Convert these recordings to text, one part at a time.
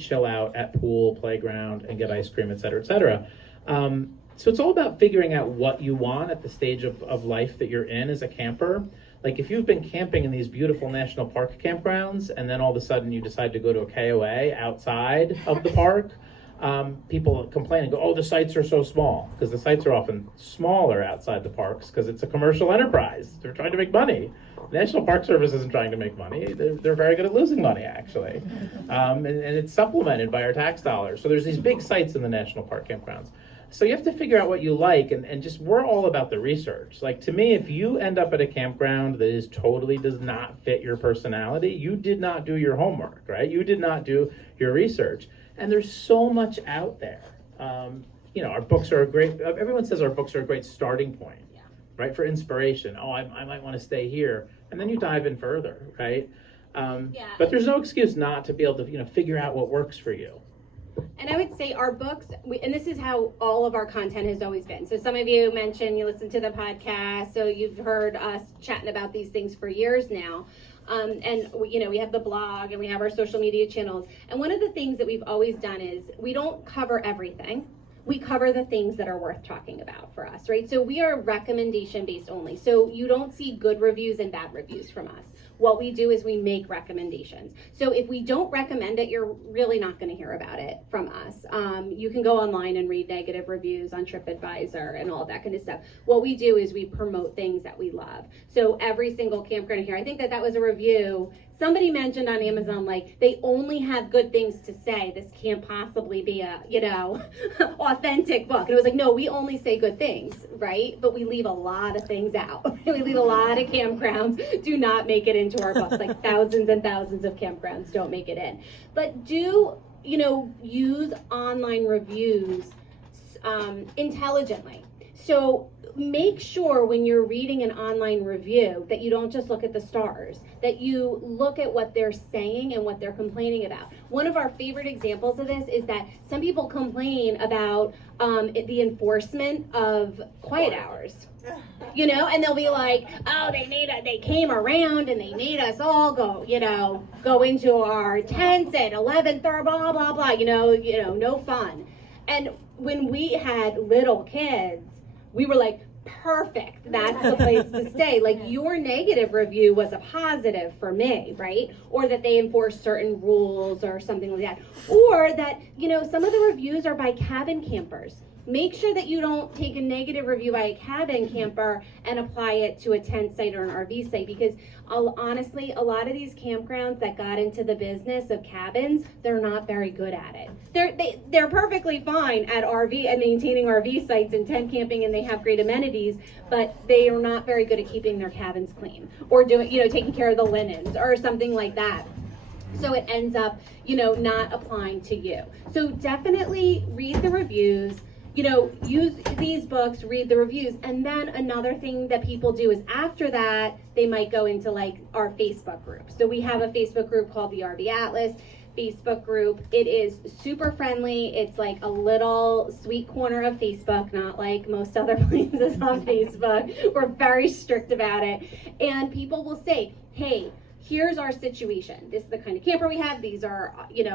chill out at pool, playground, and get ice cream, et cetera, et cetera. So it's all about figuring out what you want at the stage of life that you're in as a camper. Like if you've been camping in these beautiful national park campgrounds and then all of a sudden you decide to go to a KOA outside of the park, people complain and go, oh, the sites are so small, because the sites are often smaller outside the parks because it's a commercial enterprise. They're trying to make money. The National Park Service isn't trying to make money. They're very good at losing money, actually. And it's supplemented by our tax dollars. So there's these big sites in the national park campgrounds. So you have to figure out what you like, and just, we're all about the research. Like, to me, if you end up at a campground that is totally does not fit your personality, you did not do your homework, right? You did not do your research. And there's so much out there. Our books are a great, everyone says our books are a great starting point, right? For inspiration. Oh, I might want to stay here. And then you dive in further, right? But there's no excuse not to be able to, figure out what works for you. And I would say our books, and this is how all of our content has always been. So some of you mentioned you listen to the podcast, so you've heard us chatting about these things for years now. And we have the blog and we have our social media channels. And one of the things that we've always done is we don't cover everything. We cover the things that are worth talking about for us, right? So we are recommendation based only. So you don't see good reviews and bad reviews from us. What we do is we make recommendations. So if we don't recommend it, you're really not going to hear about it from us. You can go online and read negative reviews on TripAdvisor and all that kind of stuff. What we do is we promote things that we love. So every single campground here, I think that was a review. Somebody mentioned on Amazon, like, they only have good things to say. This can't possibly be a, authentic book. And it was like, no, we only say good things, right? But we leave a lot of things out. We leave a lot of campgrounds do not make it into our books. Like thousands and thousands of campgrounds don't make it in. But do, use online reviews intelligently. So make sure when you're reading an online review that you don't just look at the stars, that you look at what they're saying and what they're complaining about. One of our favorite examples of this is that some people complain about the enforcement of quiet hours. And they'll be like, oh, they came around and they made us all go into our tents at 11:30, blah, blah, blah, no fun. And when we had little kids, we were like, perfect, that's the place to stay. Like, your negative review was a positive for me, right? Or that they enforce certain rules or something like that. Or that, some of the reviews are by cabin campers. Make sure that you don't take a negative review by a cabin camper and apply it to a tent site or an RV site, because honestly, a lot of these campgrounds that got into the business of cabins, they're not very good at it. They're perfectly fine at RV and maintaining RV sites and tent camping, and they have great amenities, but they are not very good at keeping their cabins clean or taking care of the linens or something like that. So it ends up, not applying to you. So definitely read the reviews. Use these books, read the reviews. And then another thing that people do is after that, they might go into like our Facebook group. So we have a Facebook group called the RV Atlas Facebook group. It is super friendly. It's like a little sweet corner of Facebook, not like most other places on Facebook. We're very strict about it. And people will say, hey, here's our situation. This is the kind of camper we have. These are,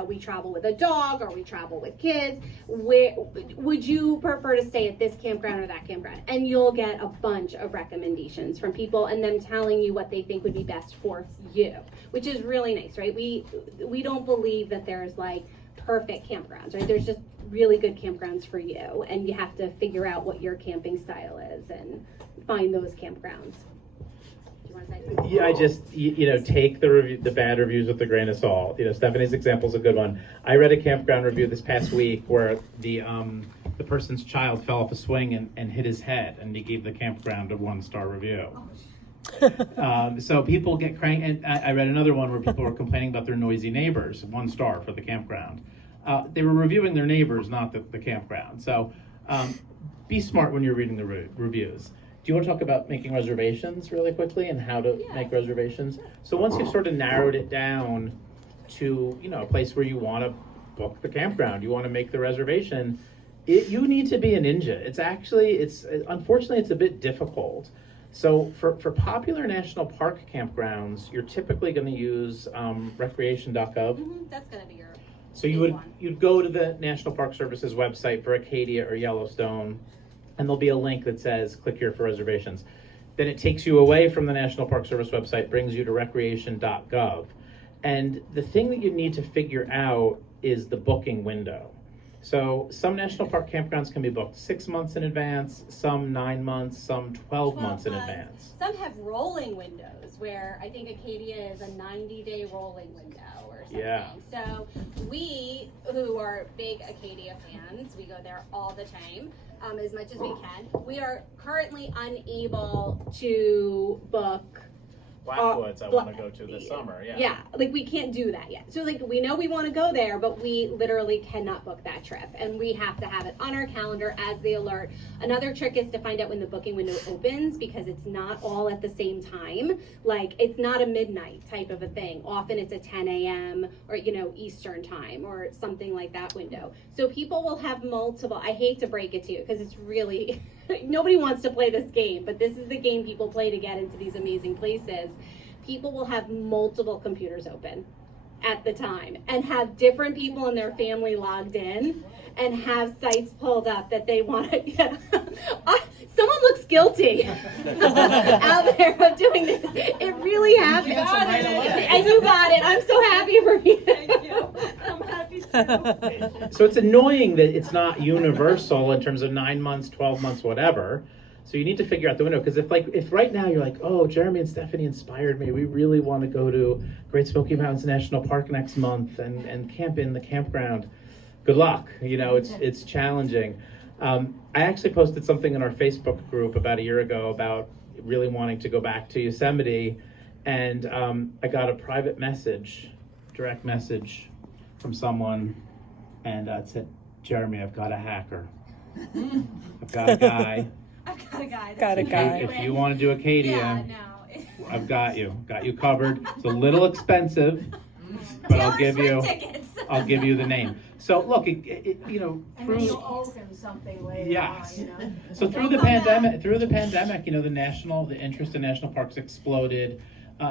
we travel with a dog or we travel with kids. Would you prefer to stay at this campground or that campground? And you'll get a bunch of recommendations from people and them telling you what they think would be best for you, which is really nice, right? We don't believe that there's like perfect campgrounds, right? There's just really good campgrounds for you, and you have to figure out what your camping style is and find those campgrounds. Yeah, I just, take the bad reviews with a grain of salt. Stephanie's example is a good one. I read a campground review this past week where the person's child fell off a swing and hit his head, and he gave the campground a 1-star review. So people get cranky. And I read another one where people were complaining about their noisy neighbors, 1 star for the campground. They were reviewing their neighbors, not the campground. So be smart when you're reading the reviews. Do you want to talk about making reservations really quickly and how to make reservations? So once you've sort of narrowed it down to, a place where you want to book the campground, you want to make the reservation, you need to be a ninja. Unfortunately, it's a bit difficult. So for popular national park campgrounds, you're typically going to use recreation.gov. That's going to be your... So you'd go to the National Park Service's website for Acadia or Yellowstone, and there'll be a link that says click here for reservations. Then it takes you away from the National Park Service website, brings you to recreation.gov. And the thing that you need to figure out is the booking window. So some national park campgrounds can be booked 6 months in advance, some 9 months, some 12 months in advance. Some have rolling windows where I think Acadia is a 90-day rolling window or something. Yeah. So we, who are big Acadia fans, we go there all the time, as much as we can. We are currently unable to book Blackwoods I want to go to this summer, Yeah, like we can't do that yet. So like we know we want to go there, but we literally cannot book that trip. And we have to have it on our calendar as the alert. Another trick is to find out when the booking window opens, because it's not all at the same time. Like it's not a midnight type of a thing. Often it's a 10 a.m. or, Eastern time or something like that window. So people will have multiple, I hate to break it to you because it's really, nobody wants to play this game, but this is the game people play to get into these amazing places. People will have multiple computers open at the time and have different people in their family logged in and have sites pulled up that they want to. Someone looks guilty out there of doing this. It really happens. And you got it. I'm so happy for you. Thank you. I'm happy too. So it's annoying that it's not universal in terms of 9 months, 12 months, whatever. So you need to figure out the window, because if right now you're like, oh, Jeremy and Stephanie inspired me, we really want to go to Great Smoky Mountains National Park next month and camp in the campground. Good luck. It's challenging. I actually posted something in our Facebook group about a year ago about really wanting to go back to Yosemite, and I got a private message, direct message from someone, and it said, Jeremy, I've got a hacker. I've got a guy. I've got a guy. Got a guy. If you want to do Acadia, Yeah, no. I've got you covered. It's a little expensive, but I'll give you the name. So look, And then you'll owe him something later. Yes. On, So through the pandemic, the interest in national parks exploded,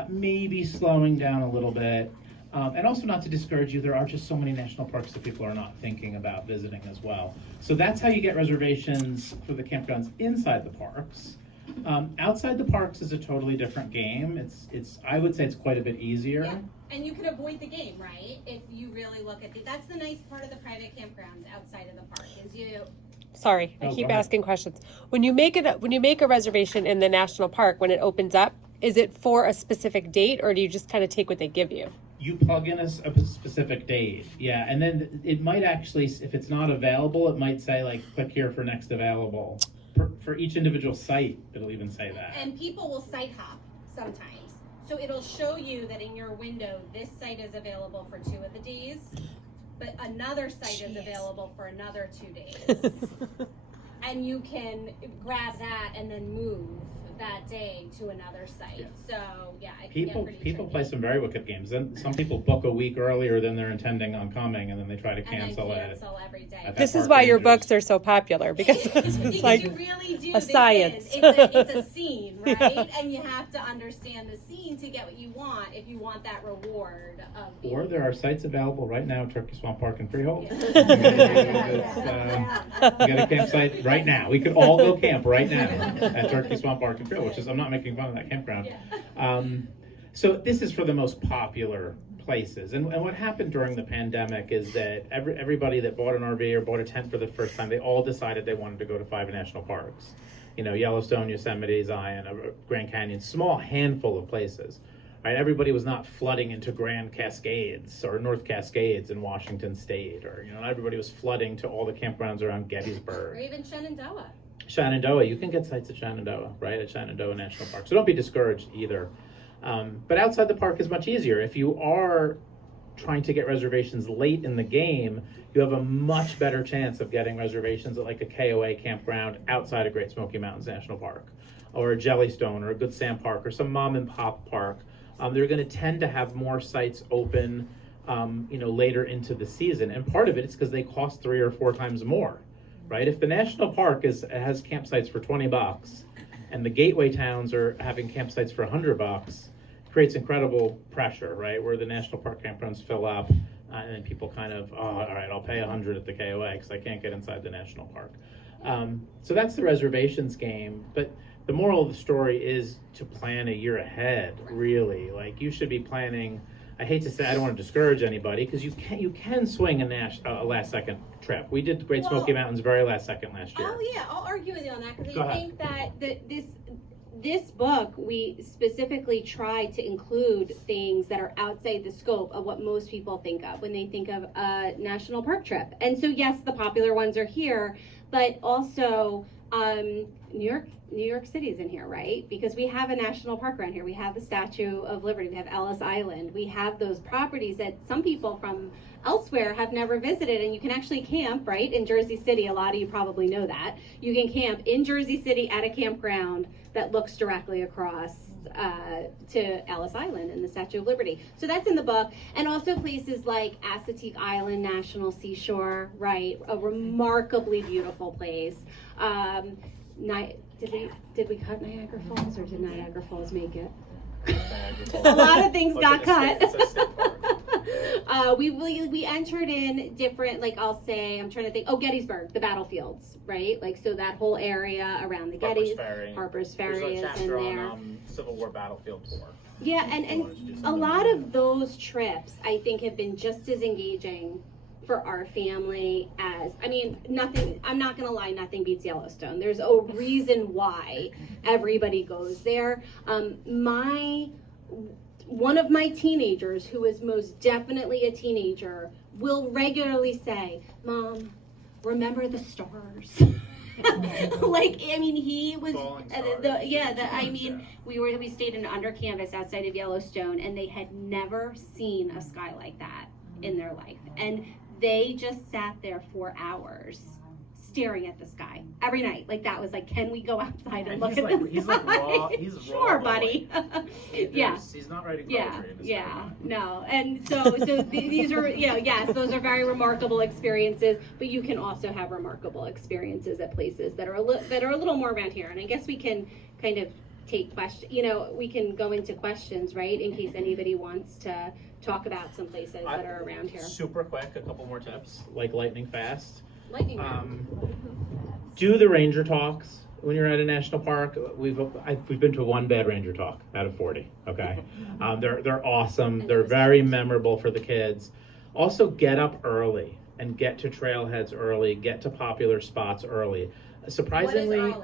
maybe slowing down a little bit. And also, not to discourage you, there are just so many national parks that people are not thinking about visiting as well. So that's how you get reservations for the campgrounds inside the parks. Outside the parks is a totally different game. I would say it's quite a bit easier. Yeah. And you can avoid the game, right? If you really look at it. That's the nice part of the private campgrounds outside of the park is you. Sorry, I keep asking questions. When you make a reservation in the national park, when it opens up, is it for a specific date, or do you just kind of take what they give you? You plug in a specific date, yeah, and then it might actually, if it's not available, it might say like, click here for next available. For each individual site, it'll even say that. And people will site hop sometimes. So it'll show you that in your window, this site is available for 2 of the days, but another site is available for another 2 days. And you can grab that and then move that day to another site. Yeah. So yeah, it can get pretty people tricky. play some very wicked games. Then some people book a week earlier than they're intending on coming, and then they try to cancel it. Every day. This is why your books are so popular, because it's like you really do. a science. It's a scene, right? Yeah. And you have to understand the scene to get what you want if you want that reward of. Or there are sites available right now, Turkey Swamp Park and Freehold. Yeah. You got a campsite right now. We could all go camp right now at Turkey Swamp Park and Freehold, which is, I'm not making fun of that campground. Yeah. So this is for the most popular places. And what happened during the pandemic is that everybody that bought an RV or bought a tent for the first time, they all decided they wanted to go to 5 national parks. Yellowstone, Yosemite, Zion, Grand Canyon, small handful of places. Right? Everybody was not flooding into Grand Cascades or North Cascades in Washington State, or everybody was flooding to all the campgrounds around Gettysburg. Or even Shenandoah. Shenandoah, you can get sites at Shenandoah, right? At Shenandoah National Park. So don't be discouraged either. But outside the park is much easier. If you are trying to get reservations late in the game, you have a much better chance of getting reservations at like a KOA campground outside of Great Smoky Mountains National Park, or a Jellystone, or a Good Sam Park, or some mom and pop park. They're going to tend to have more sites open, later into the season. And part of it is because they cost 3 or 4 times more, right? If the national park has campsites for $20 and the gateway towns are having campsites for $100, creates incredible pressure, right? Where the national park campgrounds fill up, And then people kind of, oh, all right, I'll pay $100 at the KOA because I can't get inside the national park. So that's the reservations game. But the moral of the story is to plan a year ahead, really. Like, you should be planning. I hate to say, I don't want to discourage anybody, because you can swing a last second trip. We did the Great Smoky Mountains very last second last year. Oh yeah, I'll argue with you on that, because Go I ahead. think that this book, we specifically try to include things that are outside the scope of what most people think of when they think of a national park trip. And so yes, the popular ones are here, but also New York City's in here, right? Because we have a national park around here. We have the Statue of Liberty. We have Ellis Island. We have those properties that some people from elsewhere have never visited, and you can actually camp, right, in Jersey City. A lot of you probably know that. You can camp in Jersey City at a campground that looks directly across to Ellis Island and the Statue of Liberty. So that's in the book. And also places like Assateague Island National Seashore, right? A remarkably beautiful place. Did we cut Niagara Falls, or did Niagara Falls make it? A lot of things got cut. We entered in different, like, I'll say, I'm trying to think, Gettysburg, the battlefields, right? Like, so that whole area around the Harper's Ferry is in there. On, Civil War battlefield tour. Yeah, and a lot of those trips, I think, have been just as engaging for our family as, I'm not gonna lie, nothing beats Yellowstone. There's a reason why everybody goes there. One of my teenagers, who is most definitely a teenager, will regularly say, "Mom, remember the stars?" He was, we stayed in under canvas outside of Yellowstone, and they had never seen a sky like that in their life. And they just sat there for hours staring at the sky every night. Like, that was like, can we go outside and look at the sky? He's sure, raw, buddy. Yeah. He's not writing poetry in his No. And so these are, yes, those are very remarkable experiences, but you can also have remarkable experiences at places that are a little more around here. And I guess we can kind of take questions, we can go into questions, right, in case anybody wants to talk about some places that are around here. Super quick, a couple more tips. Like lightning fast. Lightning Do the ranger talks when you're at a national park. We've been to one bad ranger talk out of 40. Okay, they're awesome. They're very memorable for the kids. Also, get up early and get to trailheads early. Get to popular spots early. Surprisingly, What is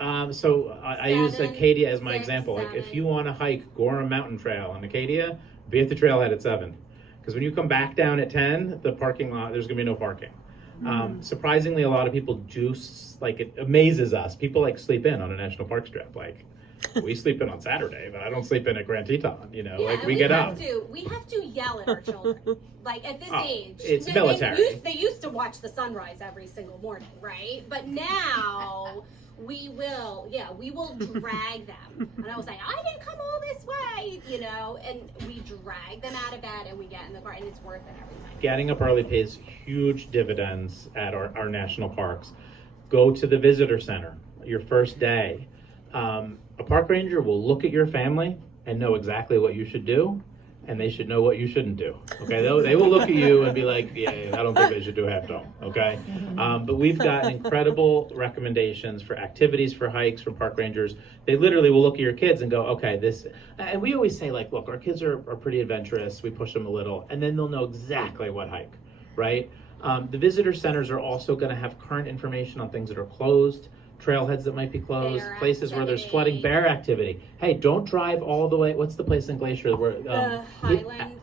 early? So I use 7, Acadia as my 6, example. Like, if 7. you want to hike Gorham Mountain Trail in Acadia, be at the trailhead at 7. Because when you come back down at 10, the parking lot, there's going to be no parking. Surprisingly, a lot of people do, it amazes us. People sleep in on a national park trip. Like, we sleep in on Saturday, but I don't sleep in at Grand Teton, we get up. We have to yell at our children. At this age. It's military. They used to watch the sunrise every single morning, right? But now we will drag them. And I was like, I didn't come all this way, and we drag them out of bed and we get in the car, and it's worth it every time. Getting up early pays huge dividends at our national parks. Go to the visitor center your first day. A park ranger will look at your family and know exactly what you should do, and they should know what you shouldn't do. Okay, they will look at you and be like, yeah, I don't think they should do half dome. Okay, but we've got incredible recommendations for activities for hikes from park rangers. They literally will look at your kids and go, okay, this. And we always say, look, our kids are pretty adventurous. We push them a little, and then they'll know exactly what hike, right? The visitor centers are also going to have current information on things that are closed, trailheads that might be closed, Bear places where there's activity. flooding, bear activity. Hey, don't drive all the way. What's the place in Glacier where The Highland,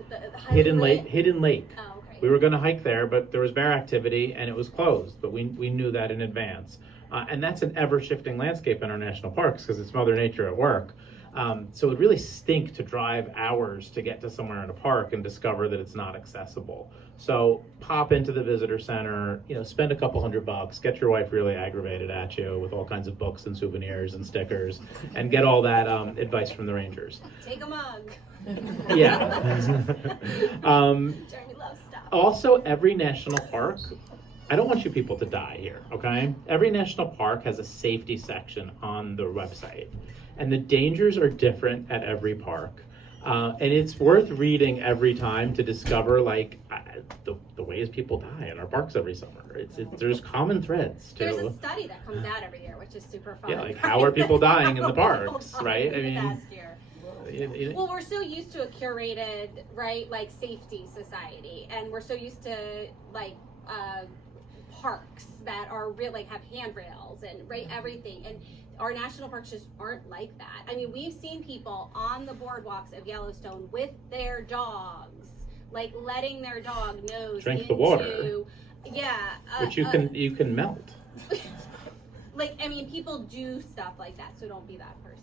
Hidden Lake. Oh, okay. We were going to hike there, but there was bear activity and it was closed. But we knew that in advance. And that's an ever-shifting landscape in our national parks because it's Mother Nature at work. So it would really stink to drive hours to get to somewhere in a park and discover that it's not accessible. So pop into the visitor center, spend a couple $100, get your wife really aggravated at you with all kinds of books and souvenirs and stickers, and get all that advice from the rangers. Take a mug. Yeah. Jeremy loves stuff. Also, every national park, I don't want you people to die here, okay? Every national park has a safety section on the website, and the dangers are different at every park. And it's worth reading every time to discover like the ways people die in our parks every summer. There's common threads to. There's a study that comes out every year, which is super fun. Yeah, like how are people dying in the parks, right? I mean, past year. Well, we're so used to a curated, right, like safety society, and we're so used to like parks that are real, like have handrails and right everything, and our national parks just aren't like that. I mean, we've seen people on the boardwalks of Yellowstone with their dogs, like letting their dog nose drink into, the water. Yeah, which you can melt. like, I mean, people do stuff like that, so don't be that person.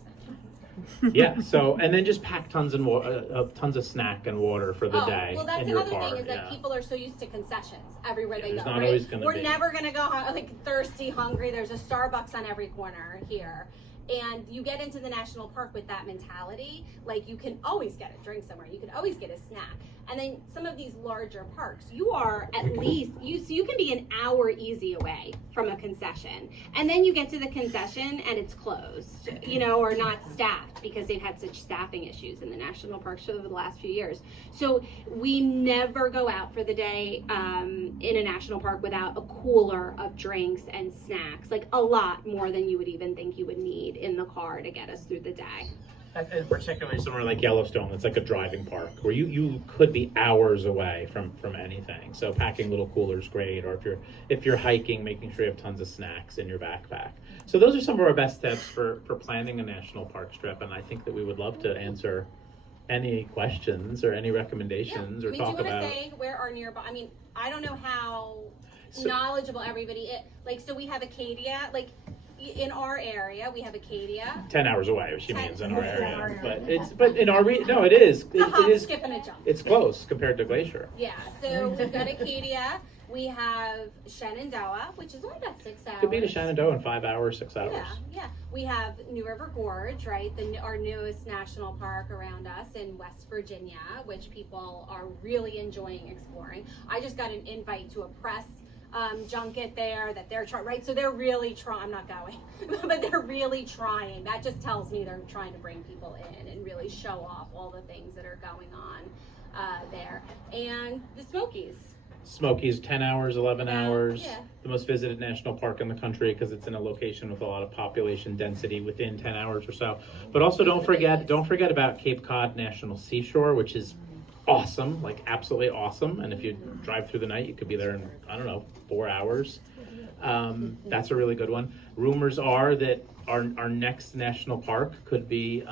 Yeah. So, and then just pack tons of snack and water for the day. Well, that's in your another car. thing is that people are so used to concessions everywhere they there's go. not Right? always gonna We're be. never gonna go like thirsty, hungry. There's a Starbucks on every corner here. And you get into the national park with that mentality, like you can always get a drink somewhere, you can always get a snack. And then some of these larger parks, you are at least you can be an hour easy away from a concession. And then you get to the concession and it's closed, or not staffed because they've had such staffing issues in the national parks over the last few years. So we never go out for the day in a national park without a cooler of drinks and snacks, like a lot more than you would even think you would need in the car to get us through the day. And particularly somewhere like Yellowstone, it's like a driving park where you could be hours away from anything. So packing little coolers great, or if you're hiking, making sure you have tons of snacks in your backpack. So those are some of our best tips for planning a national park trip, and I think that we would love to answer any questions or any recommendations or talk do you about. want to say where are nearby? I mean, I don't know how knowledgeable everybody is. Like, so we have Acadia, like. In our area, we have Acadia. 10 hours away, she means, in our area. But in our no, it is. It's a hop, it is. skip, and a jump. It's close compared to Glacier. Yeah, so we've got Acadia. We have Shenandoah, which is only about 6 hours. Could be to Shenandoah in 5 hours, 6 hours. Yeah. We have New River Gorge, right? Our newest national park around us in West Virginia, which people are really enjoying exploring. I just got an invite to a press junket there that they're trying, right? So they're really trying, I'm not going, but they're really trying. That just tells me they're trying to bring people in and really show off all the things that are going on there. And the Smokies, 10 hours, 11 hours. Yeah. The most visited national park in the country because it's in a location with a lot of population density within 10 hours or so. But also don't forget about Cape Cod National Seashore, which is awesome, like absolutely awesome. And if you drive through the night, you could be there in, 4 hours. That's a really good one. Rumors are that our next national park could be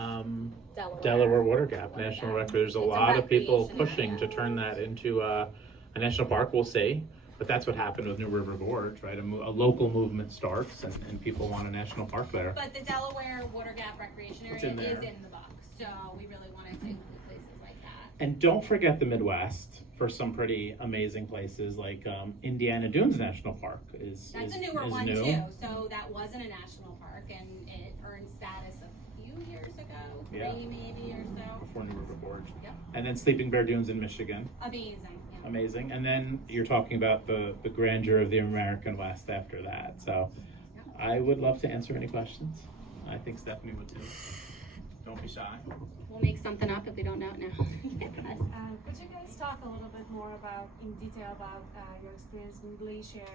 Delaware Water Gap National Park. There's a lot of people pushing to turn that into a national park. We'll see. But that's what happened with New River Gorge, right? A local movement starts and people want a national park there. But the Delaware Water Gap Recreation Area is in the box. So we really wanted to include places like that. And don't forget the Midwest for some pretty amazing places like Indiana Dunes National Park That's a newer one new. Too. So that wasn't a national park and it earned status a few years ago, 3 maybe or so. Before New River Gorge. Yep. And then Sleeping Bear Dunes in Michigan. Amazing. Yeah. Amazing. And then you're talking about the grandeur of the American West after that. So I would love to answer any questions. I think Stephanie would too. Don't be shy. We'll make something up if we don't know it now. Could you guys talk a little bit more in detail about your experience in Glacier?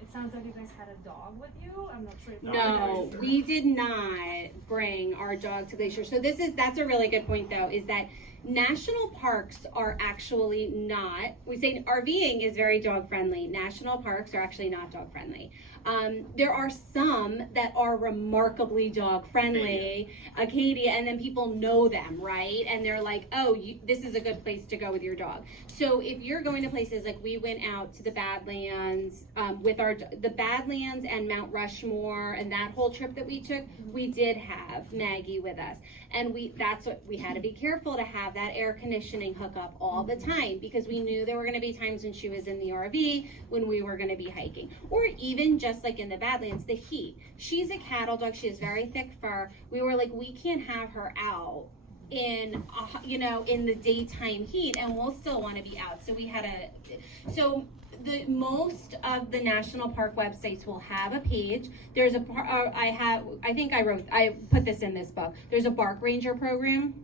It sounds like you guys had a dog with you. I'm not sure if No, we did not bring our dog to Glacier. So that's a really good point though, is that national parks are actually not, we say RVing is very dog friendly. National parks are actually not dog friendly. There are some that are remarkably dog friendly, Acadia, and then people know them, right? And they're like, oh, this is a good place to go with your dog. So if you're going to places like we went out to the Badlands with the Badlands and Mount Rushmore and that whole trip that we took, we did have Maggie with us. And that's what we had to be careful to have that air conditioning hookup all the time because we knew there were going to be times when she was in the RV, when we were going to be hiking, or even just like in the Badlands, the heat. She's a cattle dog. She has very thick fur. We were like, we can't have her out in the daytime heat, and we'll still want to be out. So we had the most of the national park websites will have a page. There's I put this in this book. There's a Bark Ranger program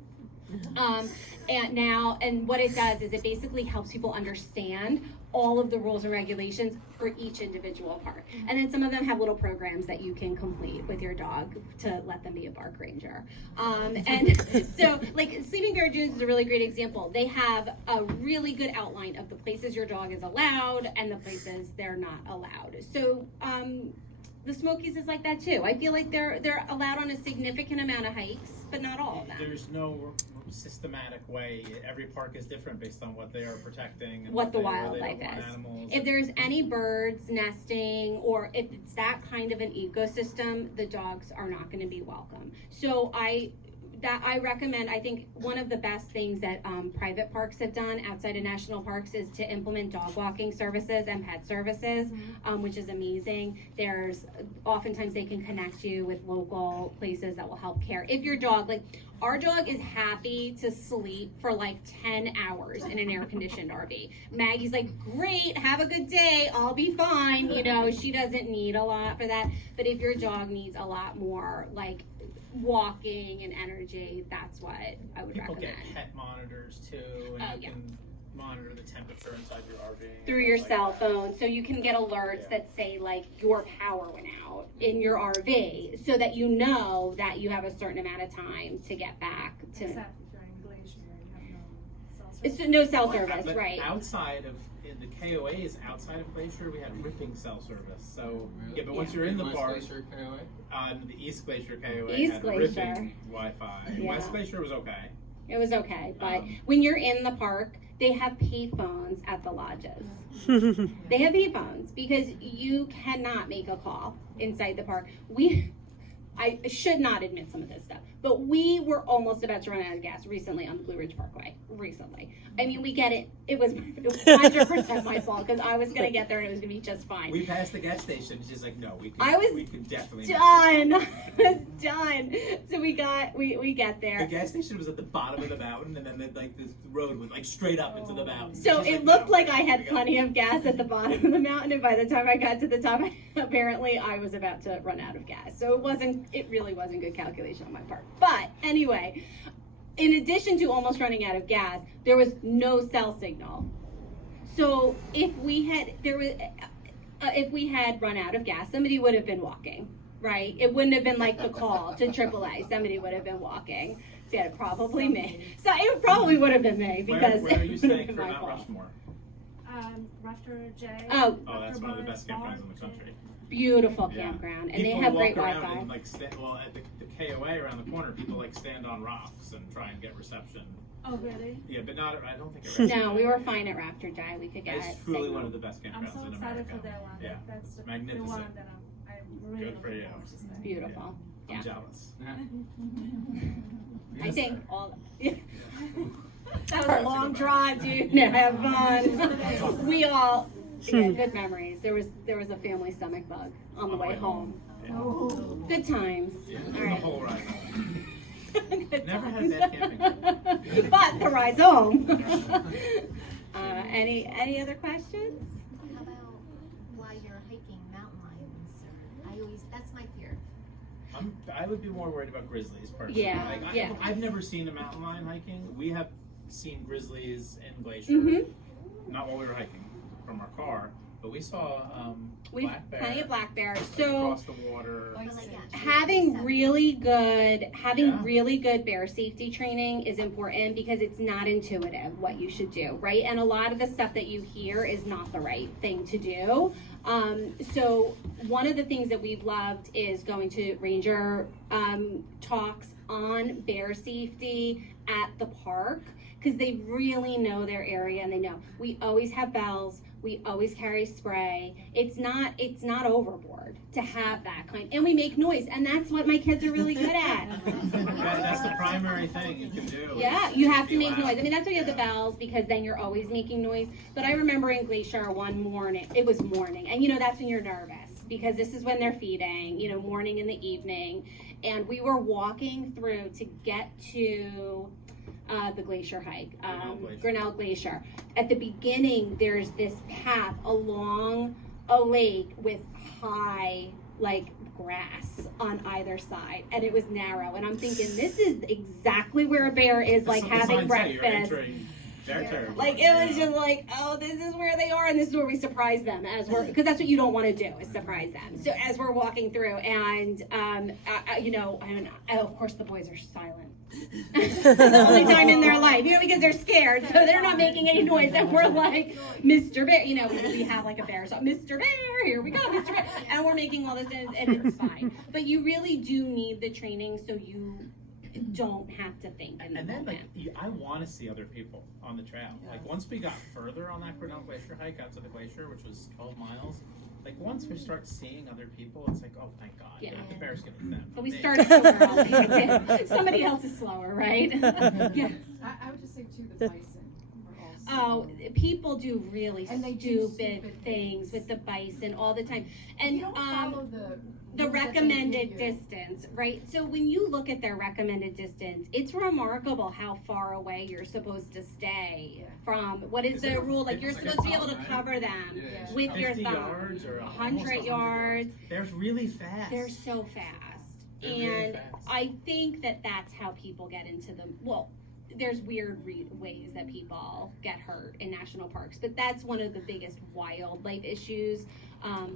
And what it does is it basically helps people understand all of the rules and regulations for each individual park. And then some of them have little programs that you can complete with your dog to let them be a bark ranger. And so like Sleeping Bear Dunes is a really great example. They have a really good outline of the places your dog is allowed and the places they're not allowed. So the Smokies is like that too. I feel like they're allowed on a significant amount of hikes, but not all of them. There's no systematic way. Every park is different based on what they are protecting and what the where they wildlife don't want is. animals. If there's any birds nesting or if it's that kind of an ecosystem, the dogs are not going to be welcome. So I recommend, I think one of the best things that private parks have done outside of national parks is to implement dog walking services and pet services, which is amazing. There's oftentimes they can connect you with local places that will help care. If your dog, like our dog is happy to sleep for like 10 hours in an air conditioned RV. Maggie's like, great, have a good day, I'll be fine. You know, she doesn't need a lot for that. But if your dog needs a lot more, like walking and energy, that's what I would People recommend. get pet monitors too, and you can monitor the temperature inside your RV. Through your like cell that. phone, so you can get alerts that say like your power went out in your RV, so that you know that you have a certain amount of time to get back to. Except if you're in Glacier, you have no cell service. It's no cell Well, service, but right? Outside of in the KOAs, outside of Glacier, we had ripping cell service. So yeah, but once you're in the West park, Glacier, KOA? the East Glacier KOA East had Glacier. ripping Wi-Fi. Yeah. West Glacier was okay. It was okay, but when you're in the park, they have payphones at the lodges. They have payphones because you cannot make a call inside the park. I should not admit some of this stuff, but we were almost about to run out of gas recently on the Blue Ridge Parkway. Recently. I mean, we get it. It was 100% my fault because I was going to get there and it was going to be just fine. We passed the gas station. She's like, no, we could. I was we could definitely. Done. I was done. So we get there. The gas station was at the bottom of the mountain, and then like this road went like straight up into the mountain. So She's it looked no, like I we had got- plenty of gas at the bottom of the mountain, and by the time I got to the top, apparently I was about to run out of gas. So it really wasn't good calculation on my part. But anyway, in addition to almost running out of gas, there was no cell signal. So if we had run out of gas, somebody would have been walking, right? It wouldn't have been like the call to AAA. Somebody would have been walking. So yeah, probably me. So it probably would have been me because Where are you it would have staying been for my Mount fault. Rushmore? Rafter J. Oh, Oh, that's one of the best campgrounds in the country. beautiful Yeah. campground, and People they have walk great around Wi-Fi. and, like, at the KOA around the corner, people like stand on rocks and try and get reception. Oh, really? Yeah, but not. I don't think. It No, we were fine at Rafter Jai. We could get It's truly signal. one of the best I'm campgrounds so in excited America. for that one. Yeah, That's the magnificent. one that I'm really Good for looking you. forward to staying. Beautiful. I'm Yeah. jealous. I think all. That was a long drive, dude. No, have fun. We all. Yeah, good memories. There was a family stomach bug on the way home. Yeah. Good times. Yeah, All the right. whole ride home. Good Never had times. bad camping. But the ride's home. Any other questions? How about while you're hiking mountain lions? That's my fear. I would be more worried about grizzlies personally. Yeah, Like, yeah. I've never seen a mountain lion hiking. We have seen grizzlies in Glacier. Mhm. Not while we were hiking from our car, but we saw We've black bear. plenty of black bears. like, So across the water. having really good Yeah. bear safety training is important because it's not intuitive what you should do, right? And a lot of the stuff that you hear is not the right thing to do. So one of the things that we've loved is going to ranger talks on bear safety at the park because they really know their area and they know. We always have bells. We always carry spray. It's not overboard to have that kind, and we make noise, and that's what my kids are really good at. That's the primary thing you can do. Yeah, is you have to be make loud. noise. I mean, that's why you have the bells because then you're always making noise. But I remember in Glacier one morning, it was morning, and that's when you're nervous because this is when they're feeding, morning and the evening, and we were walking through to get to the glacier hike, Grinnell Glacier. At the beginning, there's this path along a lake with high like grass on either side, and it was narrow, and I'm thinking this is exactly where a bear is like having breakfast. Like it was just like, oh, this is where they are, and this is where we surprise them as we're, because that's what you don't want to do, is surprise them. So as we're walking through, and of course the boys are silent. The only time in their life, because they're scared, so they're not making any noise, and we're like, Mr. Bear, we have like a bear, so Mr. Bear, here we go, Mr. Bear, and we're making all this, and it's fine. But you really do need the training so you don't have to think in the moment. Then, I want to see other people on the trail. Like, once we got further on that Grinnell Glacier hike out to the glacier, which was 12 miles, like, once we start seeing other people, it's like, oh, thank God. Yeah. The bear's going to them. But we started slower. Somebody else is slower, right? Yeah. I would just say, too, the bison are Oh, also... people do really And they do stupid stupid things things. with the bison all the time. And you don't follow the the rules that they recommended give you. distance, right? So when you look at their recommended distance, it's remarkable how far away you're supposed to stay Yeah. from, what is the rule? Like, you're It's like supposed to be a able to thumb, cover them Yeah. with your 50 thumb. yards or 100 yards. They're really fast. They're so fast. They're really And fast. I think that that's how people get into them. Well, there's weird ways that people get hurt in national parks, but that's one of the biggest wildlife issues,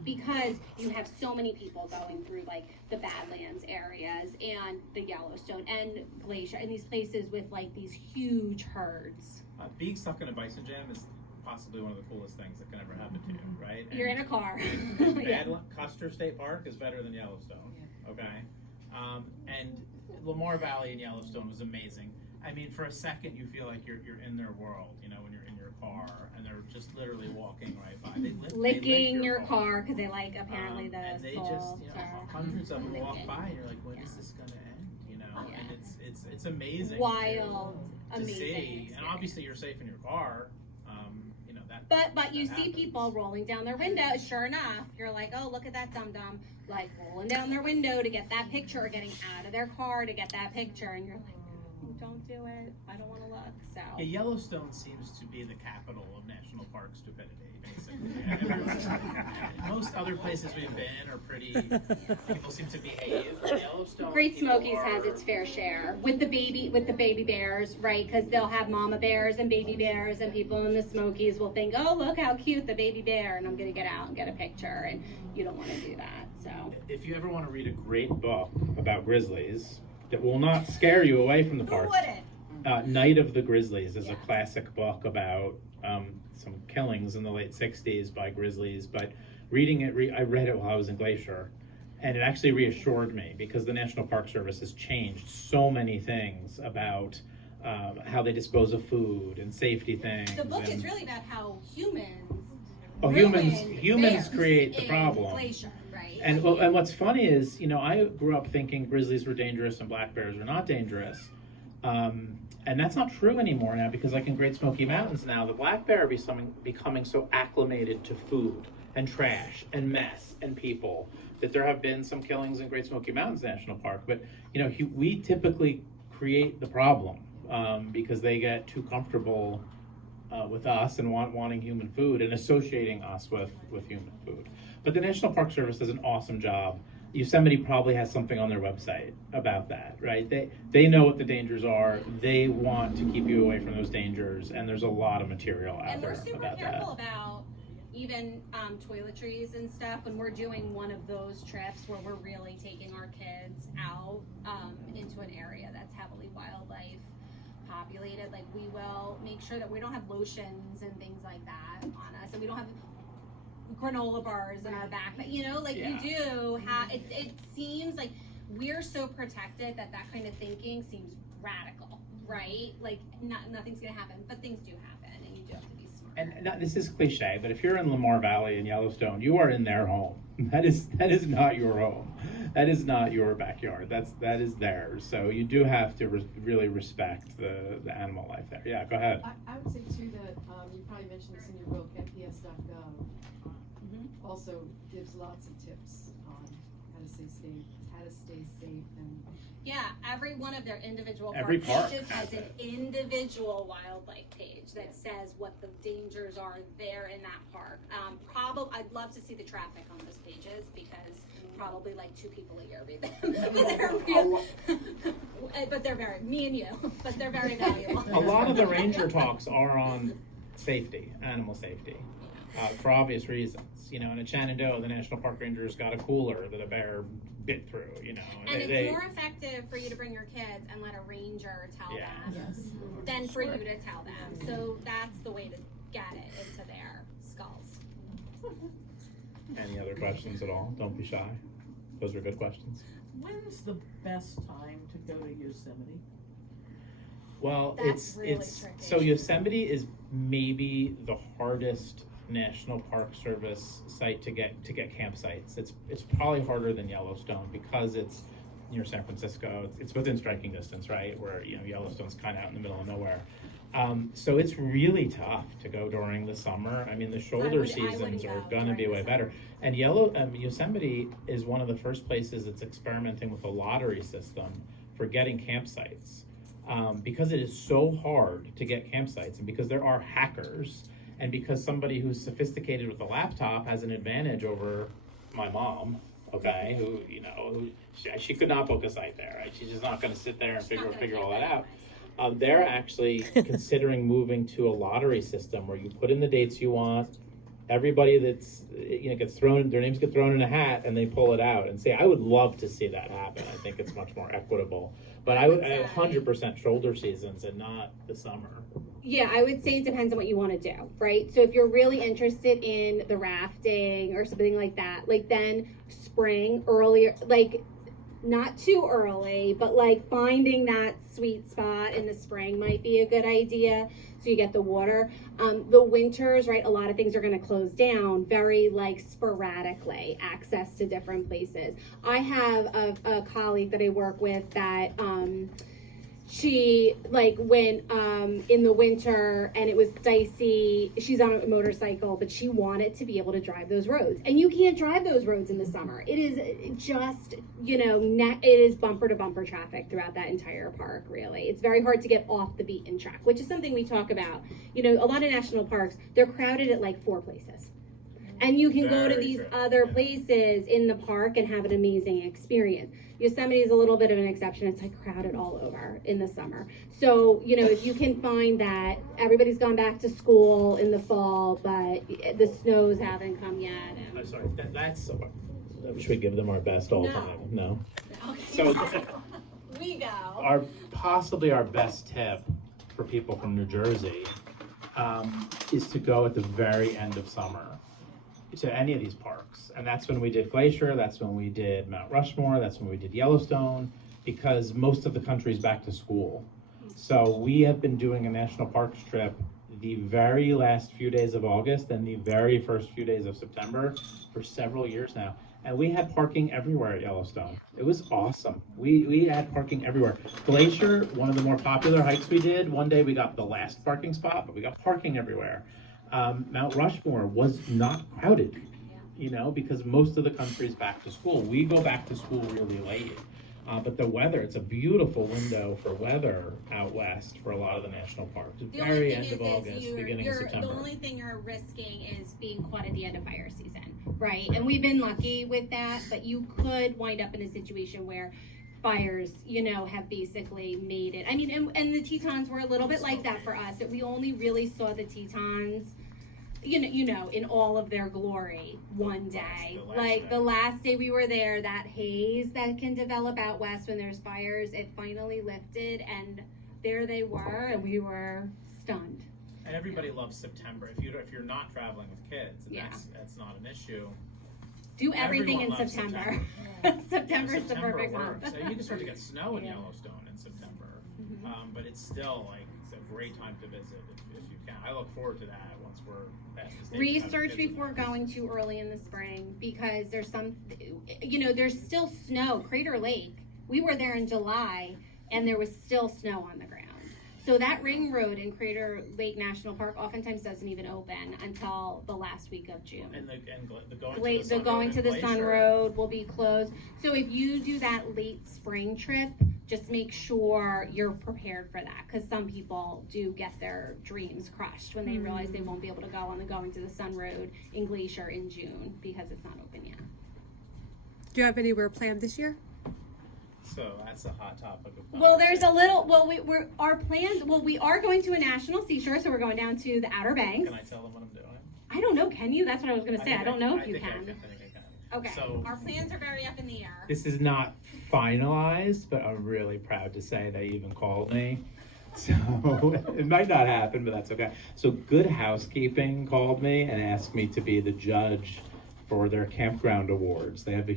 because you have so many people going through like the Badlands areas and the Yellowstone and Glacier and these places with like these huge herds. Being stuck in a bison jam is possibly one of the coolest things that can ever happen to you, right? You're in a car. Yeah. Custer State Park is better than Yellowstone, okay? And Lamar Valley in Yellowstone was amazing. I mean, for a second, you feel like you're in their world, when you're in your car, and they're just literally walking right by. They Licking lick your car because they like apparently the and they salt just, or hundreds of them walk licking. by, and you're like, when is this gonna end? And it's amazing. Wild, to amazing see, and experience. obviously you're safe in your car. But you that see happens. people rolling down their window. Sure enough, you're like, oh, look at that dum-dum, like rolling down their window to get that picture, or getting out of their car to get that picture, and you're like, oh, don't do it. I don't want to look. So Yeah, Yellowstone seems to be the capital of national park stupidity, basically. Most other places we've been are pretty. People seem to behave. Yellowstone. Great people Smokies has are- its fair share with the baby bears, right? Because they'll have mama bears and baby bears, and people in the Smokies will think, oh, look how cute the baby bear, and I'm gonna get out and get a picture, and you don't want to do that. So If you ever want to read a great book about grizzlies that will not scare you away from the park, Night of the Grizzlies is a classic book about some killings in the late 60s by grizzlies. But reading it, I read it while I was in Glacier, and it actually reassured me, because the National Park Service has changed so many things about how they dispose of food and safety things. The book and, is really about how humans humans create the in problem. Glacier, right? And what's funny is, I grew up thinking grizzlies were dangerous and black bears were not dangerous. And that's not true anymore now, because like in Great Smoky Mountains now, the black bear are becoming so acclimated to food and trash and mess and people that there have been some killings in Great Smoky Mountains National Park. But, we typically create the problem because they get too comfortable with us and wanting human food and associating us with human food. But the National Park Service does an awesome job. Yosemite probably has something on their website about that, right? They know what the dangers are. They want to keep you away from those dangers, and there's a lot of material out And there we're super about careful that. about even toiletries and stuff when we're doing one of those trips where we're really taking our kids out into an area that's heavily wildlife populated. Like, we will make sure that we don't have lotions and things like that on us, and we don't have granola bars in our backpack, you Yeah. do have it seems like we're so protected that kind of thinking seems radical, right? Like, nothing's gonna happen, but things do happen, and you do have to be smart. And this is cliche, but if you're in Lamar Valley and Yellowstone, you are in their home. That is not your home. That is not your backyard. That is theirs. So you do have to really respect the animal life there. Yeah, go ahead. I would say too that you probably mentioned this in your book, NPS.gov also gives lots of tips on how to how to stay safe and. Yeah, every one of their individual Every park pages has has an individual wildlife page that says what the dangers are there in that park. I'd love to see the traffic on those pages because probably like 2 people a year read them. But they're very, me and you, but they're very valuable. A lot of the ranger talks are on safety, animal safety, for obvious reasons. You know, in a Shenandoah, the National Park Rangers got a cooler that a bear bit through, you know. And it's more effective for you to bring your kids and let a ranger tell them than for you to tell them. So that's the way to get it into their skulls. Any other questions at all? Don't be shy. Those are good questions. When's the best time to go to Yosemite? Well, That's really it's tricky. so Yosemite is maybe the hardest National Park Service site to get campsites. It's probably harder than Yellowstone because it's near San Francisco. It's within striking distance, right? Where Yellowstone's kind of out in the middle of nowhere. So it's really tough to go during the summer. I mean, the shoulder seasons are going to be way better. And Yosemite is one of the first places that's experimenting with a lottery system for getting campsites. Because it is so hard to get campsites, and because there are hackers, and because somebody who's sophisticated with a laptop has an advantage over my mom, okay, who she could not book a site there, right? She's just not going to sit there and figure all that out. They're actually considering moving to a lottery system where you put in the dates you want. Everybody that's gets thrown, their names get thrown in a hat, and they pull it out. And I would love to see that happen. I think it's much more equitable. But I would 100% shoulder seasons and not the summer. Yeah, I would say it depends on what you want to do, right? So if you're really interested in the rafting or something like that, like then spring, earlier, like not too early, but like finding that sweet spot in the spring might be a good idea. So you get the water. The winters, right? A lot of things are going to close down very like sporadically, access to different places. I have a colleague that I work with that, she like went in the winter and it was dicey. She's on a motorcycle, but she wanted to be able to drive those roads, and you can't drive those roads in the summer. It is just it is bumper to bumper traffic throughout that entire park. Really, it's very hard to get off the beaten track, which is something we talk about. A lot of national parks, they're crowded at like 4 places. And you can go to these other places in the park and have an amazing experience. Yosemite is a little bit of an exception. It's like crowded all over in the summer. So, if you can find that everybody's gone back to school in the fall, but the snows haven't come yet. I'm sorry, that's should we give them our best all time? No? Okay. So We go. Possibly our best tip for people from New Jersey is to go at the very end of summer to any of these parks. And that's when we did Glacier, that's when we did Mount Rushmore, that's when we did Yellowstone, because most of the country's back to school. So we have been doing a national parks trip the very last few days of August and the very first few days of September for several years now. And we had parking everywhere at Yellowstone. It was awesome. We had parking everywhere. Glacier, one of the more popular hikes we did, one day we got the last parking spot, but we got parking everywhere. Mount Rushmore was not crowded, because most of the country's back to school. We go back to school really late. But the weather, it's a beautiful window for weather out west for a lot of the national parks. The Very only end thing of August, beginning of September. The only thing you're risking is being caught at the end of fire season, right? And we've been lucky with that, but you could wind up in a situation where fires, have basically made it. I mean, and the Tetons were a little bit like that for us, that we only really saw the Tetons, in all of their glory one day. The last day we were there, that haze that can develop out west when there's fires, it finally lifted, and there they were, and we were stunned. And everybody loves September. If you're not traveling with kids, and that's not an issue. Do everything Everyone in loves September. September is the perfect month. So you can start to get snow in Yellowstone in September, but it's still like a great time to visit if you can. I look forward to that once we're past the stage. Research before going too early in the spring, because there's there's still snow. Crater Lake, we were there in July and there was still snow on the ground. So that ring road in Crater Lake National Park oftentimes doesn't even open until the last week of June. And the Going to the Sun Road will be closed. So if you do that late spring trip, just make sure you're prepared for that, because some people do get their dreams crushed when they realize they won't be able to go on the Going to the Sun Road in Glacier in June because it's not open yet. Do you have anywhere planned this year? So that's a hot topic of Well, there's a conversation. little. Well, we're our plans. Well, we are going to a national seashore, so we're going down to the Outer Banks. Can I tell them what I'm doing? I don't know. Can you? That's what I was going to say. I don't know if you I think can. I Okay. So- Our plans are very up in the air. This is not finalized, but I'm really proud to say they even called me. So it might not happen, but that's okay. So Good Housekeeping called me and asked me to be the judge for their campground awards. They have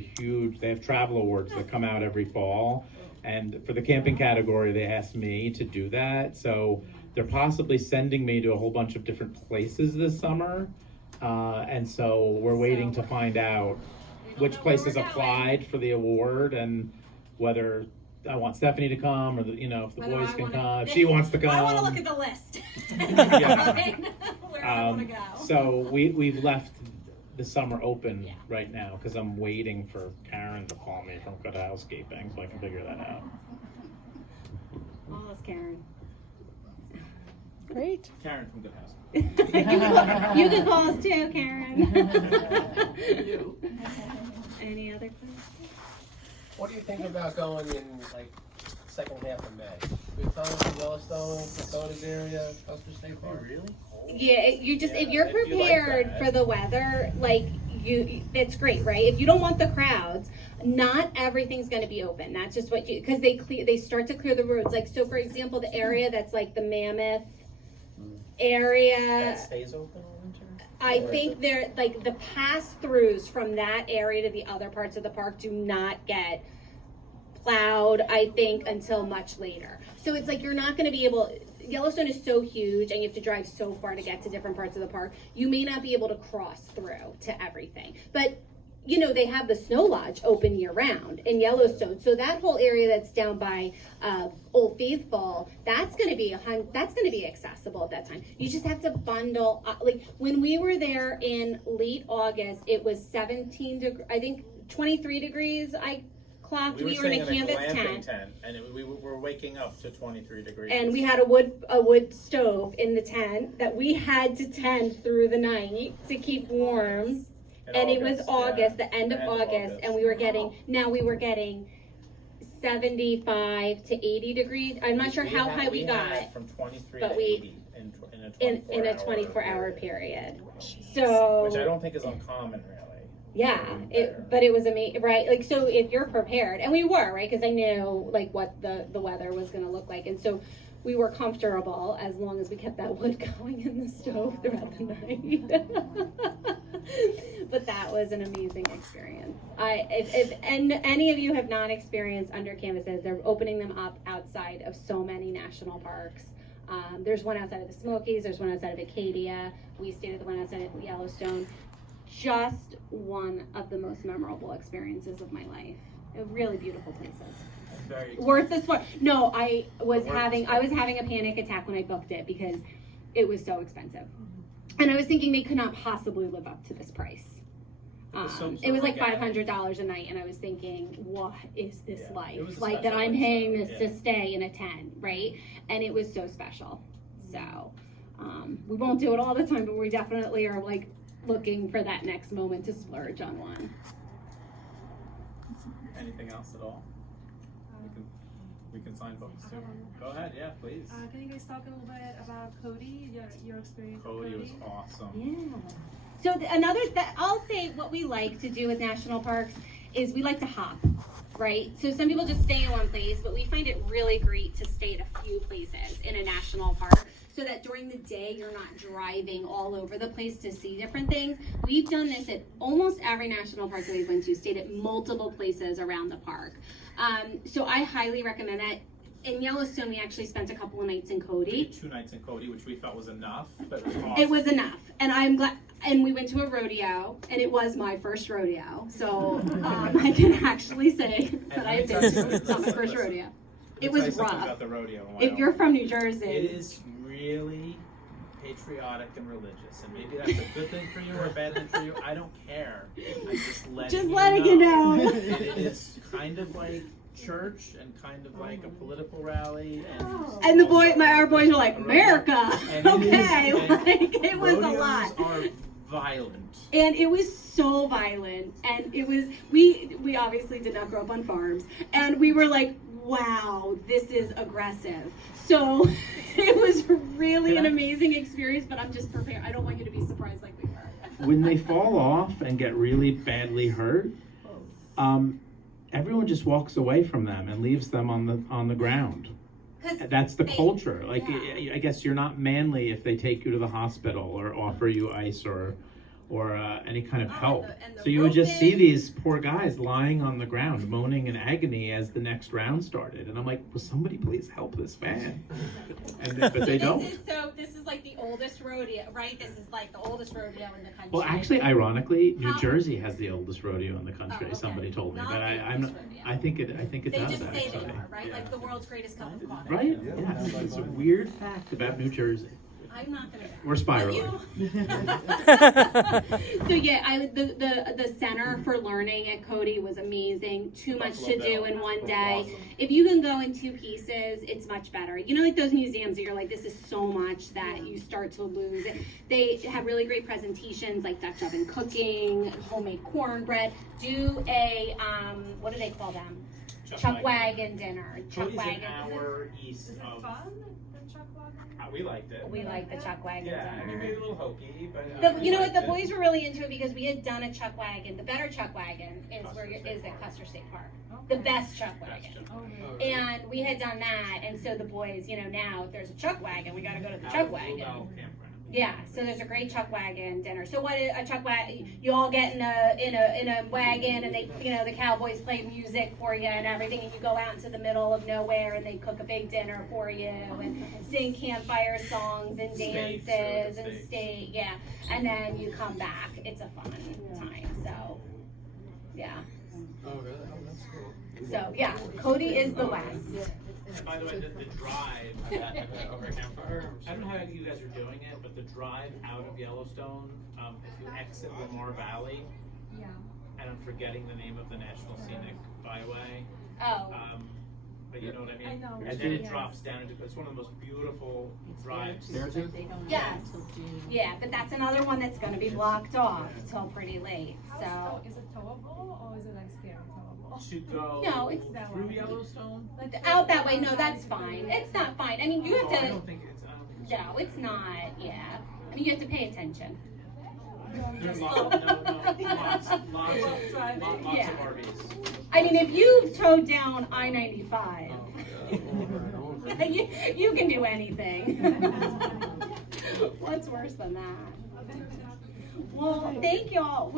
travel awards that come out every fall. And for the camping category, they asked me to do that. So they're possibly sending me to a whole bunch of different places this summer. And so we're waiting to find out which places applied for the award and whether I want Stephanie to come or if the boys can come, if she wants to come. I want to look at the list. Yeah. Where I want to go. So we've left the summer open right now because I'm waiting for Karen to call me from Good Housekeeping so I can figure that out. Oh, that's Karen. Great. Karen from Good House. You can call us too, Karen. Any other questions? What do you think about going in like second half of May? Good time in Yellowstone, Dakota's area, Custer State Park. Really cold. Yeah, if you're if you like prepared that. for the weather, it's great, right? If you don't want the crowds, not everything's going to be open. That's just because they start to clear the roads. Like, so for example, the area that's like the Mammoth area. That stays open all winter? I think they're like the pass-throughs from that area to the other parts of the park do not get plowed, I think, until much later. So it's like you're not going to be able. Yellowstone is so huge, and you have to drive so far to get to different parts of the park. You may not be able to cross through to everything, but they have the Snow Lodge open year-round in Yellowstone. So that whole area that's down by Old Faithful, that's going to be accessible at that time. You just have to bundle. Like when we were there in late August, it was 23 degrees. I clocked. We were in a canvas tent. And we were waking up to 23 degrees. And we had a wood stove in the tent that we had to tend through the night to keep warm. And it was August, the end of August, and we were getting 75 to 80 degrees. I'm not sure how high we got from 23 but to we- 80 in a 24-hour period. So which I don't think is uncommon, really. yeah, but it was amazing, right? Like, so if you're prepared, and we were, right? Because I knew like what the weather was going to look like, and so we were comfortable as long as we kept that wood going in the stove throughout the night. But that was an amazing experience. If any of you have not experienced under canvases, they're opening them up outside of so many national parks. There's one outside of the Smokies. There's one outside of Acadia. We stayed at the one outside of Yellowstone. Just one of the most memorable experiences of my life. Really beautiful places. Very Worth this one. No, I was having a panic attack when I booked it because it was so expensive, and I was thinking they could not possibly live up to this price. It was like $500 a night, and I was thinking, what is this life like that I'm paying this to stay in a tent, right? And it was so special. So we won't do it all the time, but we definitely are like looking for that next moment to splurge on one. Anything else at all? We can sign books too. Go ahead, yeah, please. Can you guys talk a little bit about Cody, your experience with Cody was awesome. Yeah. So I'll say what we like to do with national parks is we like to hop, right? So some people just stay in one place, but we find it really great to stay at a few places in a national park so that during the day you're not driving all over the place to see different things. We've done this at almost every national park that we've been to, stayed at multiple places around the park. So I highly recommend that. In Yellowstone, we actually spent a couple of nights in Cody. 2 nights in Cody, which we felt was enough, but it was awesome. It was enough, and I'm glad. And we went to a rodeo, and it was my first rodeo, so I can actually say that I've been to. It's not my first rodeo. It Let me was tell you something rough. about the rodeo in If Wyoming. you're from New Jersey, It is really patriotic and religious, and maybe that's a good thing for you or a bad thing for you. I don't care. I'm just letting you know. And it is kind of like church and kind of like a political rally. And our boys were like, America. And it is- Okay, and like it was a rodeos lot. are violent. And it was so violent. And it was, we obviously did not grow up on farms. And we were like, wow, this is aggressive. So it was really an amazing experience, but I'm just prepared. I don't want you to be surprised like we were. When they fall off and get really badly hurt, everyone just walks away from them and leaves them on the ground. That's the culture. Like, I guess you're not manly if they take you to the hospital or offer you ice or any kind of help. and the So you would just see roping. these poor guys lying on the ground, moaning in agony as the next round started. And I'm like, will somebody please help this man? But they don't. This is like the oldest rodeo, right? This is like the oldest rodeo in the country. Well, actually, ironically, New How- Jersey has the oldest rodeo in the country. Oh, okay. Somebody told me, Not but the I'm not. oldest rodeo. I think it They does just say actually. they are, right? Like the world's greatest cup of coffee. Right? Yeah. It's a weird fact about New Jersey. I'm not gonna. We're spiraling. So yeah, the Center for Learning at Cody was amazing. Too much to do in one day. If you can go in two pieces, it's much better. You know, like those museums that you're like, this is so much that you start to lose it. They have really great presentations like Dutch oven cooking, homemade cornbread. Do a what do they call them? Chuck wagon dinner. Chuck Cody's an wagon. hour east Is it of. fun, the chuck wagon? We liked it. We like the Chuck wagon Yeah, I mean, dinner. maybe a little hokey, but. You know what? we The liked it. boys were really into it because we had done a chuck wagon. The better chuck wagon is at Custer State Park. The best chuck wagon. Oh, really? And we had done that, and so the boys, you know, now if there's a chuck wagon, we got to go to the Out chuck of Blue wagon. Bell Campground. Yeah, so there's a great chuck wagon dinner. So what a chuck wagon? You all get in a wagon, and they, you know, the cowboys play music for you and everything, and you go out into the middle of nowhere, and they cook a big dinner for you and sing campfire songs and Steaks, dances or and steaks. steak, yeah. And then you come back. It's a fun time. So, yeah. Oh, really? Oh, that's cool. So yeah, Cody is the West. And by the way, the drive over campfire. I don't know how you guys are doing it, but the drive out of Yellowstone, if you exit Lamar Valley, Yeah. and I'm forgetting the name of the National Scenic Byway, Oh, but you know what I mean. I know. And then it Yes. drops down into. It's one of the most beautiful drives. There's it? yes. Yeah, but that's another one that's going to be blocked off till pretty late. So. Is it towable or is it like scary towable? To go No, it's that through way. Yellowstone. Out that way, no, that's fine. It's not fine. I mean, you Oh, I have to. don't think it's. No, it's not. Yeah, I mean, you have to pay attention. There's lots of Yeah. RVs. I mean, if you've towed down I-95, you can do anything. What's worse than that? Well, thank y'all.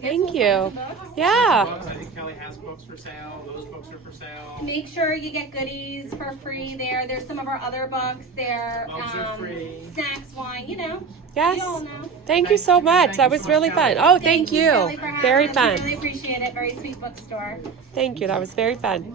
Thank you. Yeah. Books. I think Kelly has books for sale. Those books are for sale. Make sure you get goodies for free there. There's some of our other books there. Mugs are free. Snacks, wine, you know. Yes. You all know. Thank you so much. Thank That you was so really much, fun. Kelly. Oh, thank you. Kelly, for having Very us. fun. We really appreciate it. Very sweet bookstore. Thank you. That was very fun.